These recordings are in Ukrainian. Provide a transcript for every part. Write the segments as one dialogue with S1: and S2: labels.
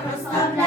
S1: Apostol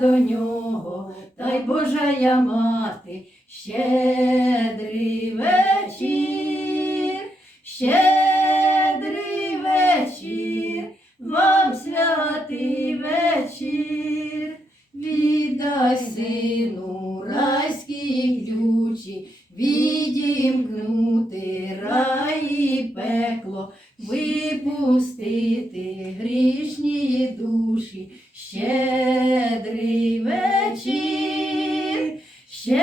S1: до нього, та й Божая мати, щедрий вечір, щедрий вечір, вам святий вечір, віддай сину райські ключі, відімкнути рай і пекло, випустити грішні душі, щедрий вечір, щедрий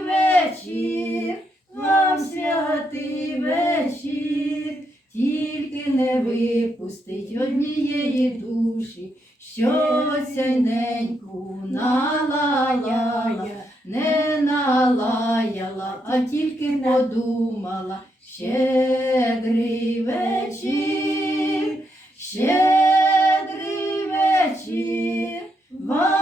S1: вечір, вам святий вечір, тільки не випустить однієї душі, що цяненьку налаяла, не налаяла, а тільки подумала, щедрий вечір, щедрий вечір,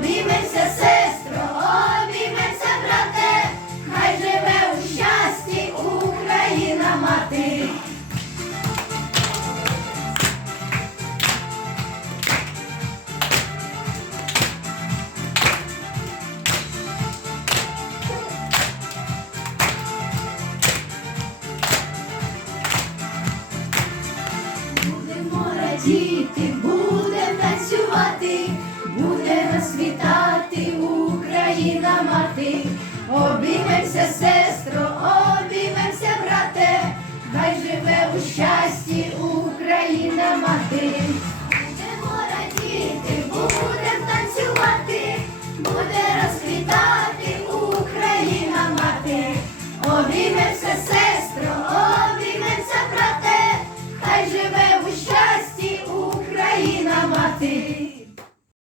S2: Обіймемося, сестро, обіймемося, брате, хай живе у щасті Україна мати. Будемо радіти,